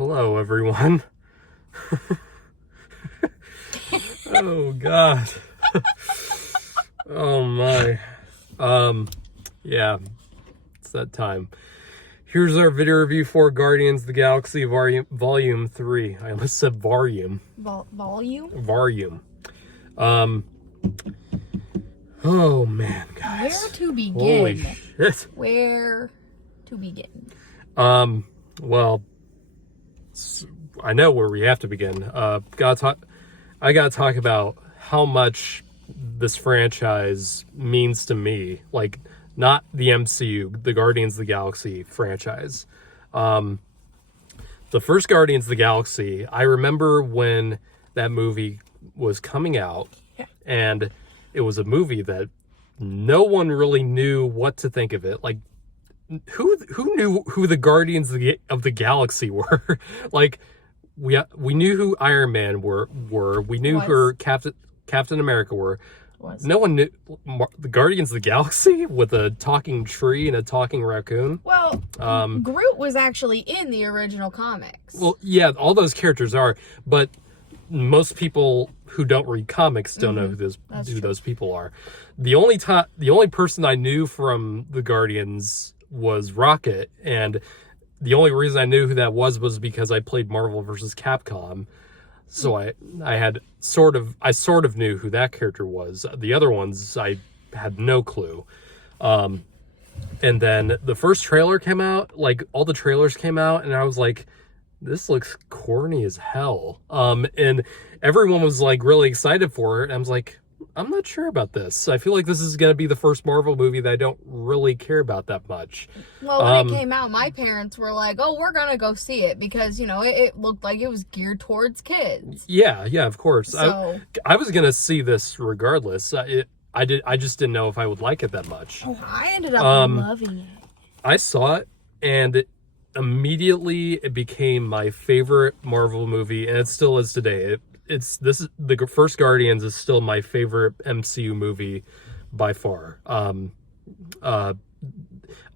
Hello, everyone. Oh, God. Oh, my. Yeah, it's that time. Here's our video review for Guardians of the Galaxy Volume 3. I almost said volume. Volume? Volume. Oh, man, guys. Where to begin? Holy shit. Where to begin? Well, I know where we have to begin. I gotta talk about how much this franchise means to me. Like, not the MCU, the Guardians of the Galaxy franchise. The first Guardians of the Galaxy, I remember when that movie was coming out, and it was a movie that no one really knew what to think of it. Like, who knew who the Guardians of the Galaxy were? Like, we knew who Iron Man were. We knew who Captain America were. No one knew the Guardians of the Galaxy with a talking tree and a talking raccoon. Well, Groot was actually in the original comics. Well, yeah, all those characters are, but most people who don't read comics don't know who those people are. The only person I knew from the Guardians was Rocket, and the only reason I knew who that was because I played Marvel vs. Capcom. So I sort of knew who that character was. The other ones I had no clue. And then the first trailer came out, like all the trailers came out, and I was like, this looks corny as hell. And everyone was like really excited for it. And I was like, I'm not sure about this. I feel like this is going to be the first Marvel movie that I don't really care about that much. Well, when it came out, my parents were like, oh, we're going to go see it because, it looked like it was geared towards kids. Yeah, of course. So, I was going to see this regardless. I just didn't know if I would like it that much. Oh, I ended up loving it. I saw it, and immediately it became my favorite Marvel movie, and it still is today. The first Guardians is still my favorite MCU movie by far. I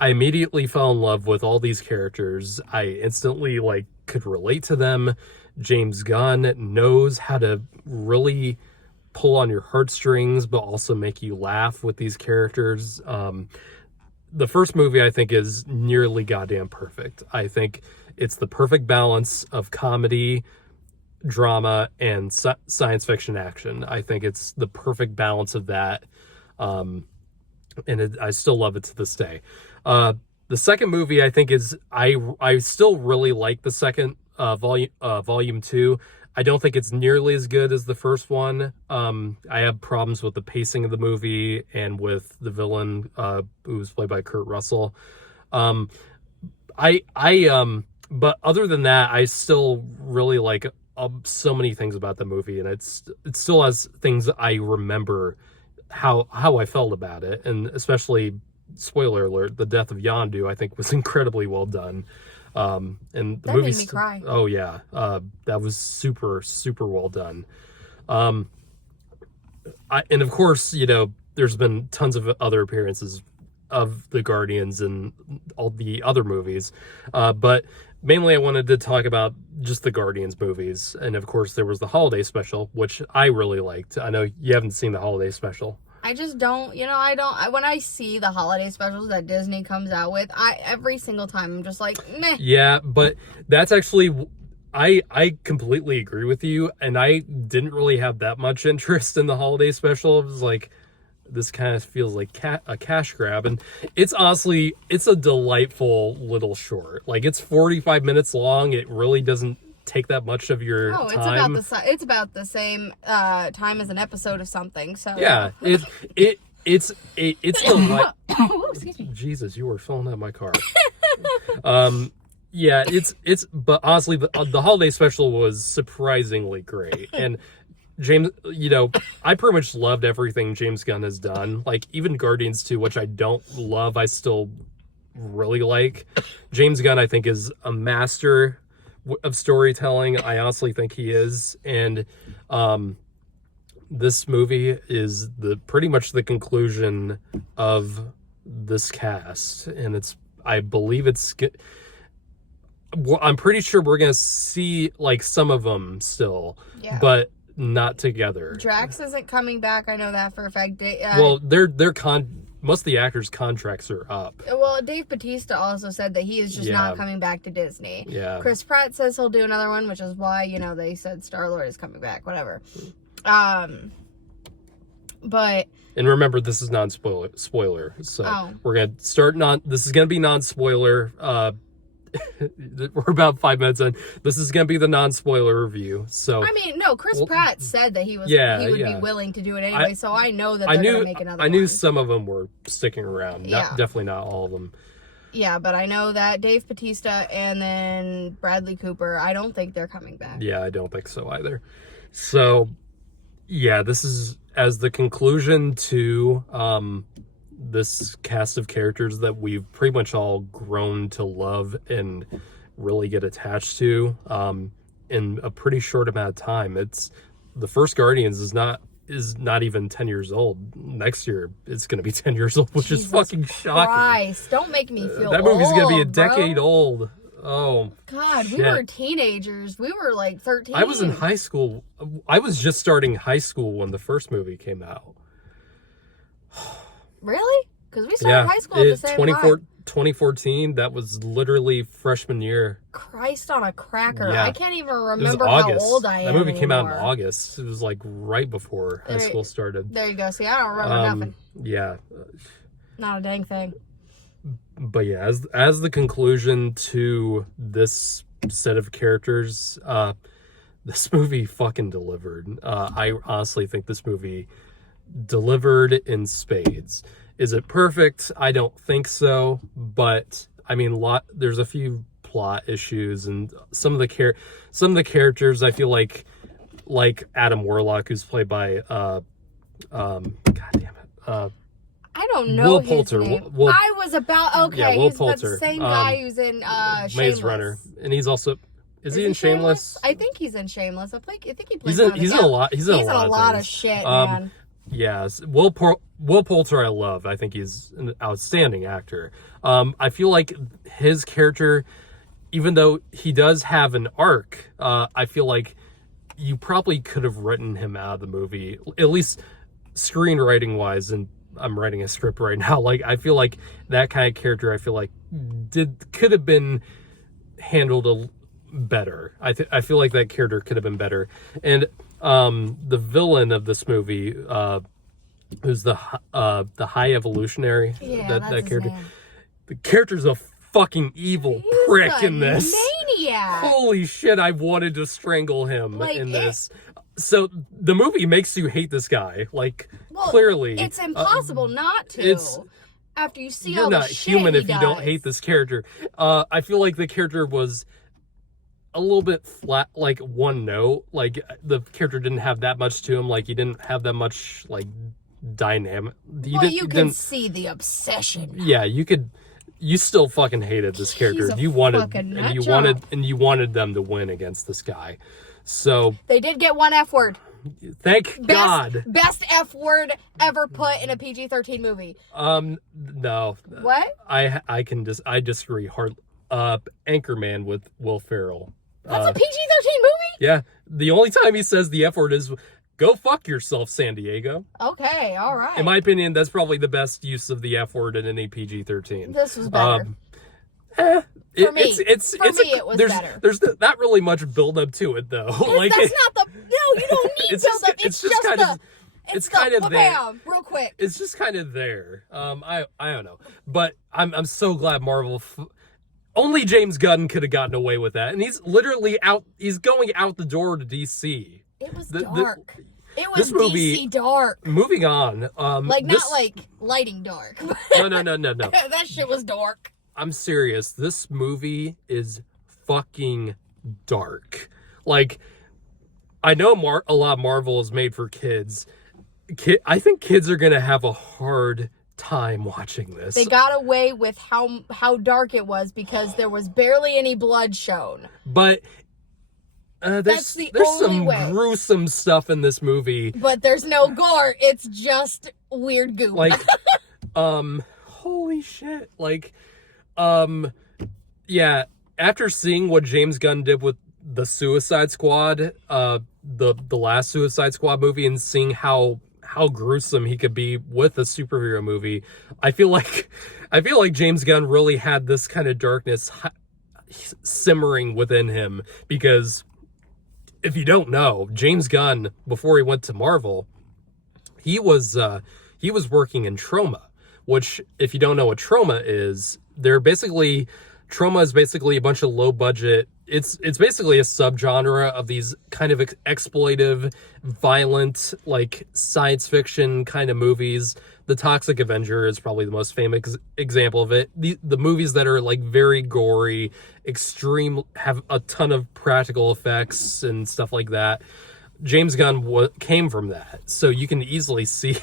immediately fell in love with all these characters. I instantly could relate to them. James Gunn knows how to really pull on your heartstrings, but also make you laugh with these characters. The first movie I think is nearly goddamn perfect. I think it's the perfect balance of comedy, drama, and science fiction action. I think it's the perfect balance of that, and I still love it to this day. The second movie I think is I still really like the second volume 2. I don't think it's nearly as good as the first one. I have problems with the pacing of the movie and with the villain, who was played by Kurt Russell. But other than that, I still really like so many things about the movie, and it still has things I remember how I felt about it, and especially, spoiler alert, the death of Yondu I think was incredibly well done. And the that made me cry. Oh yeah, that was super well done. And of course, there's been tons of other appearances of the Guardians and all the other movies, but mainly I wanted to talk about just the Guardians movies. And of course there was the holiday special, which I really liked. I know you haven't seen the holiday special. I just don't, when I see the holiday specials that Disney comes out with, every single time I'm just like, meh. Yeah, but that's actually, I completely agree with you, and I didn't really have that much interest in the holiday special. It was like, this kind of feels like a cash grab, and it's honestly, it's a delightful little short. Like, it's 45 minutes long. It really doesn't take that much of your time. It's about the same time as an episode of something. So yeah, it's excuse me. Jesus, you were filling up my car. Yeah, but honestly, the holiday special was surprisingly great, and James, I pretty much loved everything James Gunn has done. Like, even Guardians 2, which I don't love, I still really like. James Gunn, I think, is a master of storytelling. I honestly think he is, and this movie is pretty much the conclusion of this cast, and I believe it's I'm pretty sure we're gonna see like some of them still, but not together. Drax isn't coming back. I know that for a fact. Well, most of the actors' contracts are up. Well, Dave Bautista also said that he is just not coming back to Disney. Yeah. Chris Pratt says he'll do another one, which is why, you know, they said Star-Lord is coming back, whatever. But... And remember, this is non-spoiler, so we're going to start this is going to be non-spoiler. We're about 5 minutes in. This is going to be the non-spoiler review. So I mean, no, Chris Pratt said that he would be willing to do it anyway, so I know that they're going to make another one. I knew some of them were sticking around. Definitely not all of them. Yeah, but I know that Dave Bautista and then Bradley Cooper, I don't think they're coming back. Yeah, I don't think so either. So, yeah, this is as the conclusion to this cast of characters that we've pretty much all grown to love and really get attached to in a pretty short amount of time. It's the first Guardians is not even 10 years old. Next year it's going to be 10 years old, which is fucking shocking. Christ, don't make me feel that movie's going to be a bro. decade old. Oh God, shit. We were teenagers. We were like 13. I was in high school. I was just starting high school when the first movie came out. Really? Because we started high school at the same time. 2014, that was literally freshman year. Christ on a cracker. Yeah. I can't even remember how old I am. That movie came out in anymore. August. It was like right before high school started. There you go. See, I don't remember nothing. Yeah. Not a dang thing. But yeah, as the conclusion to this set of characters, this movie fucking delivered. I honestly think this movie delivered in spades. Is it perfect? I don't think so, but I mean, there's a few plot issues, and some of the characters I feel like Adam Warlock, who's played by God damn it, I don't know Will Poulter. His name. I was about Will he's Poulter. the same guy who's in Shameless. Maze Runner, and he's also is he in Shameless? I think he's in Shameless. I think he plays. He's in a lot. He's in a lot of shit, man. Yes, Will Poulter I love. I think he's an outstanding actor. I feel like his character, even though he does have an arc, I feel like you probably could have written him out of the movie, at least screenwriting wise. And I'm writing a script right now. Like, I feel like that kind of character, I feel like could have been handled better. I feel like that character could have been better. And the villain of this movie, who's the High Evolutionary, that character. Name. The character's a fucking evil prick in this. Maniac. Holy shit! I wanted to strangle him in this. So the movie makes you hate this guy. Like, clearly, it's impossible not to. After you see all the shit you're not human if does. you don't hate this character. I feel like the character was a little bit flat, like one note. Like, the character didn't have that much to him. Like, he didn't have that much like dynamic. You can see the obsession. Yeah, you could. You still fucking hated this character. You wanted them to win against this guy. So they did get one F word. Thank God. Best F word ever put in a PG-13 movie. No. What? I disagree hard. Anchorman with Will Ferrell. That's a PG-13 movie? Yeah. The only time he says the F word is go fuck yourself, San Diego. Okay, all right. In my opinion, that's probably the best use of the F word in any PG-13. This was better. For me, it was better. There's not really much build up to it though. Like, that's not the. No, you don't need build up. It's just kind of there. Real quick. It's just kind of there. I don't know, but I'm so glad Marvel. Only James Gunn could have gotten away with that, and he's literally out. He's going out the door to DC. It was dark. It was DC dark. Moving on. Not like lighting dark. No. That shit was dark. I'm serious. This movie is fucking dark. Like, I know a lot of Marvel is made for kids. I think kids are going to have a hard time watching this. They got away with how dark it was because there was barely any blood shown. But there's some gruesome stuff in this movie. But there's no gore. It's just weird goop. Like, holy shit. Like, yeah, after seeing what James Gunn did with the Suicide Squad, the last Suicide Squad movie, and seeing how gruesome he could be with a superhero movie, I feel like James Gunn really had this kind of darkness simmering within him, because if you don't know, James Gunn, before he went to Marvel, he was working in trauma, which, if you don't know what trauma is, trauma is basically a bunch of low budget. It's basically a subgenre of these kind of exploitive, violent, like science fiction kind of movies. The Toxic Avenger is probably the most famous example of it. The movies that are like very gory, extreme, have a ton of practical effects and stuff like that. James Gunn came from that, so you can easily see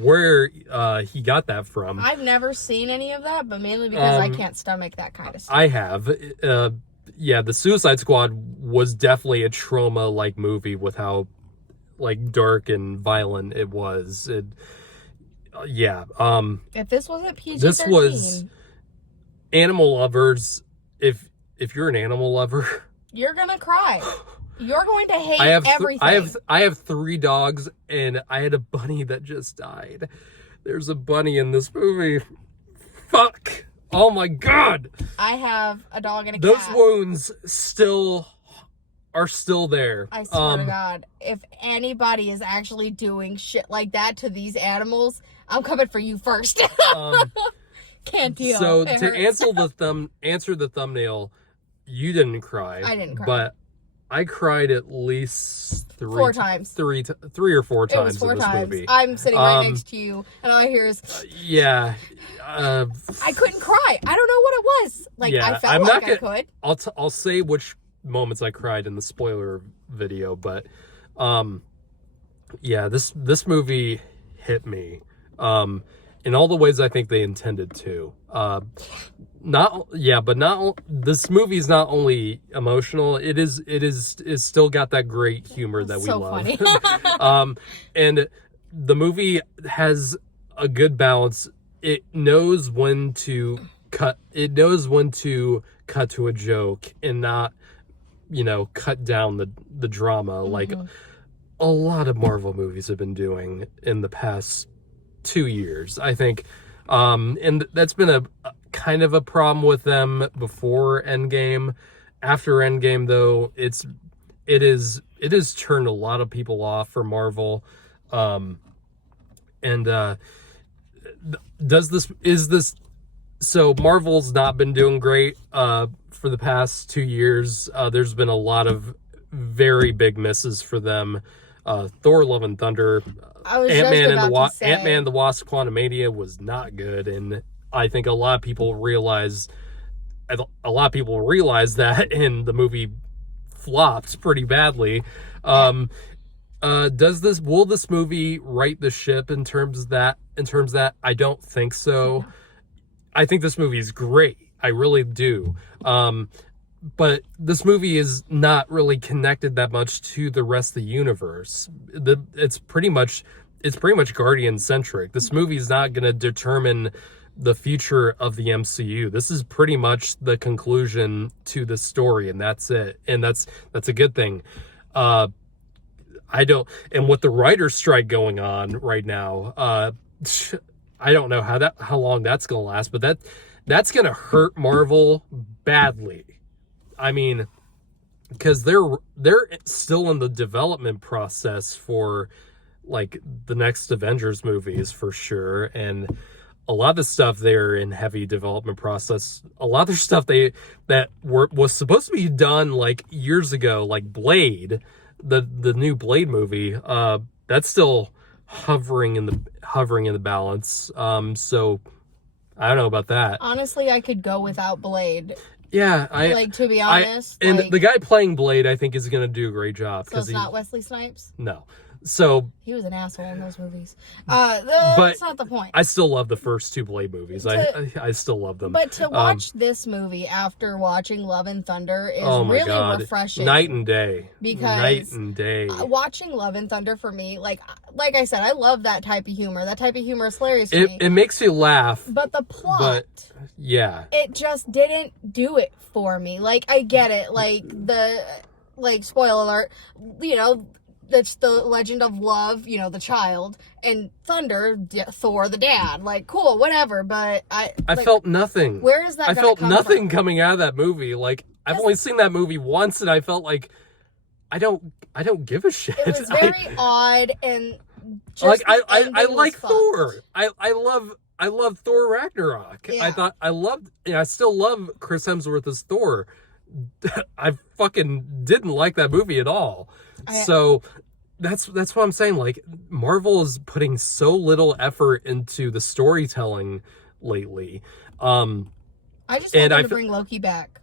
where he got that from. I've never seen any of that, but mainly because I can't stomach that kind of stuff. I have. The Suicide Squad was definitely a trauma-like movie with how like dark and violent it was. If this wasn't PG-13, this was animal lovers. If you're an animal lover, you're gonna cry. You're going to hate everything. I have 3 dogs, and I had a bunny that just died. There's a bunny in this movie. Fuck. Oh my god. I have a dog and a cat. cat. Those wounds are still there. I swear to God, if anybody is actually doing shit like that to these animals, I'm coming for you first. Can't deal. So to answer the thumbnail, you didn't cry. I didn't cry. But I cried at least 4 times. 3 or 4 times. It was 4 in this times. movie. I'm sitting right next to you, and all I hear is... I couldn't cry. I don't know what it was. I felt I could. I'll say which moments I cried in the spoiler video, but this movie hit me in all the ways I think they intended to. This movie is not only emotional, it's still got that great humor that we love. Funny. And the movie has a good balance. It knows when to cut to a joke and not, cut down the drama like a lot of Marvel movies have been doing in the past 2 years, I think. And that's been a kind of a problem with them before Endgame. After Endgame, though, it has turned a lot of people off for Marvel. So Marvel's not been doing great for the past 2 years. There's been a lot of very big misses for them. Thor: Love and Thunder, Ant-Man and the Wasp: Quantumania was not good, and I think a lot of people realize that, and the movie flopped pretty badly. Will this movie right the ship in terms of that? I don't think so. Yeah. I think this movie is great. I really do. But this movie is not really connected that much to the rest of the universe. It's pretty much Guardian centric. This movie is not going to determine the future of the MCU. This is pretty much the conclusion to the story, and that's it. And that's a good thing. And with the writer's strike going on right now, I don't know how long that's going to last, but that's going to hurt Marvel badly. I mean, because they're still in the development process for like the next Avengers movies for sure, and a lot of the stuff they're in heavy development process. A lot of the stuff was supposed to be done like years ago, like Blade, the new Blade movie. That's still hovering in the balance. So I don't know about that. Honestly, I could go without Blade. Yeah, to be honest. The guy playing Blade, I think, is going to do a great job. So it's not Wesley Snipes? No. So he was an asshole in those movies. but That's not the point. I still love the first two Blade movies. I still love them. But to watch this movie after watching Love and Thunder is oh my really God. refreshing. Night and day. Because night and day. Watching Love and Thunder for me, like I said, I love that type of humor. That type of humor is hilarious to me. It makes you laugh. But the plot, yeah, it just didn't do it for me. Like, I get it. Like spoiler alert, you know, that's the legend of love, you know, the child, and Thunder, Thor, the dad. Like, cool, whatever. But I felt nothing. Where is that? I felt nothing from? Coming out of that movie. Like, I've only seen that movie once, and I felt like I don't give a shit. It was very odd and just like I like Thor. I love Thor Ragnarok. Yeah. I still love Chris Hemsworth as Thor. I fucking didn't like that movie at all. So that's what I'm saying. Like, Marvel is putting so little effort into the storytelling lately. I just want them to bring Loki back.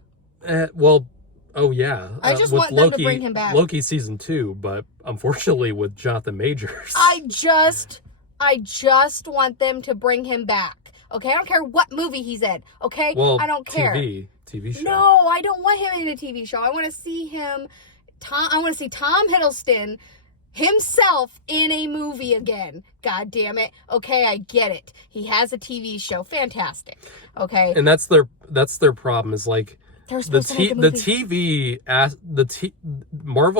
Oh yeah. I just want them to bring him back. Loki season 2, but unfortunately with Jonathan Majors. I just want them to bring him back. Okay, I don't care what movie he's in. Okay, I don't care. TV show. No, I don't want him in a TV show. I want to see him. I want to see Tom Hiddleston himself in a movie again. God damn it. Okay, I get it. He has a TV show. Fantastic. Okay. And that's their problem is like Marvel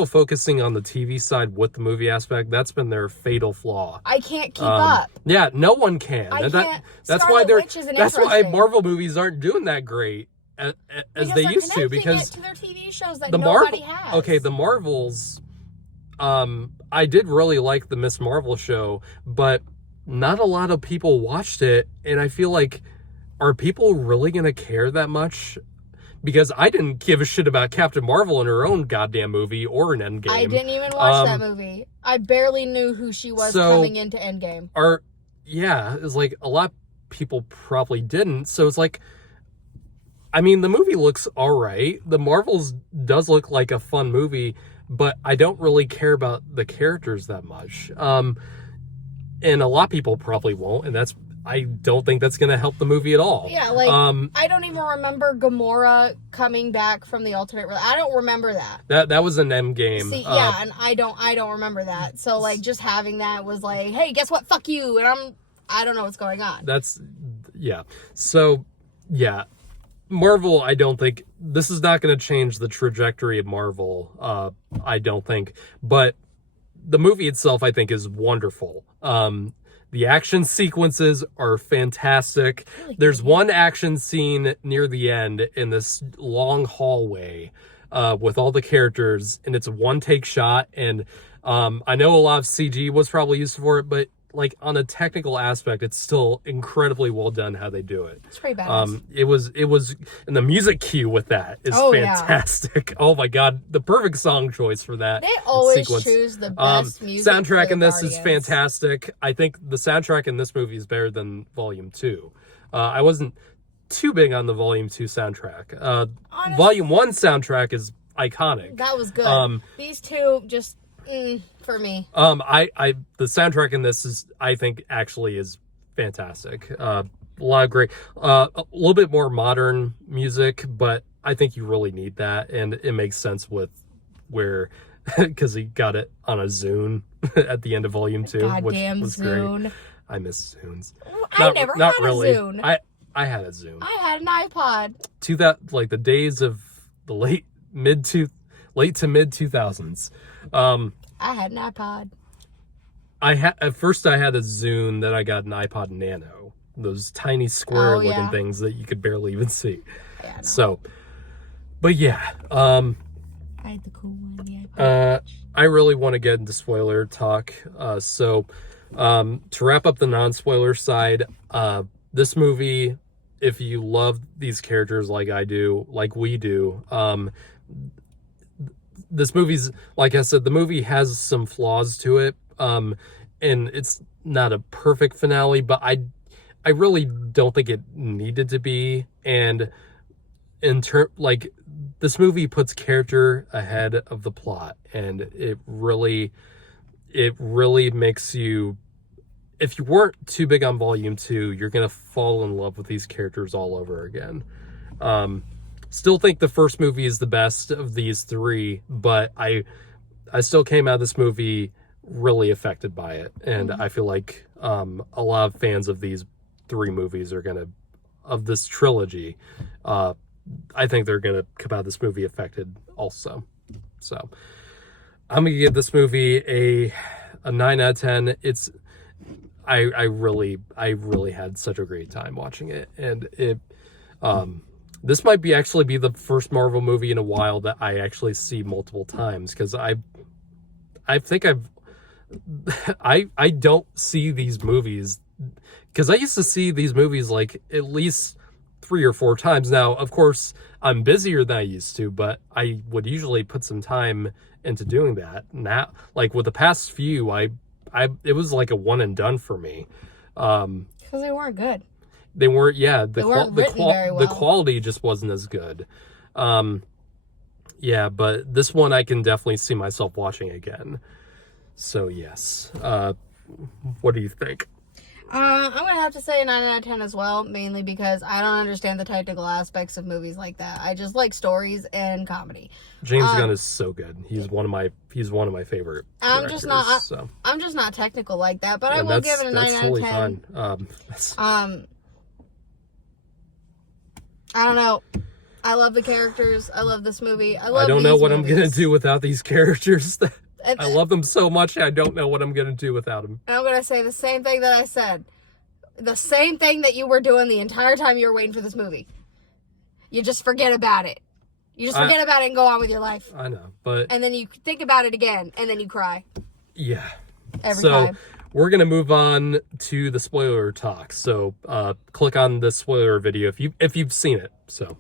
focusing on the TV side with the movie aspect. That's been their fatal flaw. I can't keep up. Yeah, no one can. That's why Marvel movies aren't doing that great as they used to, because to their TV shows that nobody has. Okay, the Marvels. I did really like the Miss Marvel show, but not a lot of people watched it, and I feel like, are people really gonna care that much? Because I didn't give a shit about Captain Marvel in her own goddamn movie or an Endgame. I didn't even watch that movie. I barely knew who she was coming into Endgame. It's like a lot of people probably didn't. So it's like, I mean, the movie looks all right. The Marvels does look like a fun movie, but I don't really care about the characters that much. And a lot of people probably won't, and I don't think that's going to help the movie at all. Yeah, like, I don't even remember Gamora coming back from the alternate. I don't remember that. That was an Endgame. See, and I don't remember that. So, like, just having that was like, hey, guess what? Fuck you. And I don't know what's going on. So, yeah. Marvel, I don't think this is not going to change the trajectory of Marvel. I don't think, but the movie itself, I think, is wonderful. The action sequences are fantastic. Really There's one action scene near the end in this long hallway with all the characters, and it's a one-take shot. And I know a lot of CG was probably used for it, but like on a technical aspect, it's still incredibly well done how they do it. It's pretty badass. It was, and the music cue with that is fantastic. Yeah. Oh my God, the perfect song choice for that. They always choose the best music. Soundtrack in this is fantastic. I think the soundtrack in this movie is better than Volume 2. I wasn't too big on the Volume 2 soundtrack. Honestly, Volume 1 soundtrack is iconic. That was good. These two just for me. The soundtrack in this is, I think, actually is fantastic. A lot of great, a little bit more modern music, but I think you really need that, and it makes sense with where, because he got it on a Zune at the end of Volume 2, which was Zune. Great. I miss Zunes. I never had a Zune. I had a Zune. I had an iPod. Like the days of the late to mid 2000s. I had an iPod. At first I had a Zune, then I got an iPod Nano. Those tiny square looking things that you could barely even see. Yeah, so, but yeah. I had the cool one, the iPod. I really want to get into spoiler talk. So to wrap up the non-spoiler side, this movie, if you love these characters like I do, like we do, this movie's, like I said, the movie has some flaws to it, and it's not a perfect finale, but I really don't think it needed to be. And this movie puts character ahead of the plot, and it really it really makes you, if you weren't too big on volume 2, you're gonna fall in love with these characters all over again. Still think the first movie is the best of these three, but I still came out of this movie really affected by it, and I feel like a lot of fans of these three movies are gonna, of this trilogy, I think they're gonna come out of this movie affected also. So I'm gonna give this movie a 9 out of 10. It's I really had such a great time watching it, and it this might be actually be the first Marvel movie in a while that I actually see multiple times, because I think I don't see these movies, because I used to see these movies like at least 3 or 4 times. Now, of course, I'm busier than I used to, but I would usually put some time into doing that. Now, like with the past few, it was like a one and done for me. Because they weren't good. They weren't, yeah. They weren't written very well. The quality just wasn't as good. Yeah, but this one I can definitely see myself watching again. So yes. What do you think? I'm gonna have to say a 9 out of 10 as well, mainly because I don't understand the technical aspects of movies like that. I just like stories and comedy. James Gunn is so good. He's one of my favorite directors. I'm just not technical like that, but I will give it a 9 out of 10. Fine. I don't know. I love the characters. I love this movie. I don't know what I'm gonna do without these characters. I love them so much. I don't know what I'm gonna do without them. I'm gonna say the same thing that I said. The same thing that you were doing the entire time you were waiting for this movie. You just forget about it. You just forget about it and go on with your life. I know, but... And then you think about it again, and then you cry. Yeah. Every time. We're going to move on to the spoiler talk. So click on the spoiler video if you've seen it. So...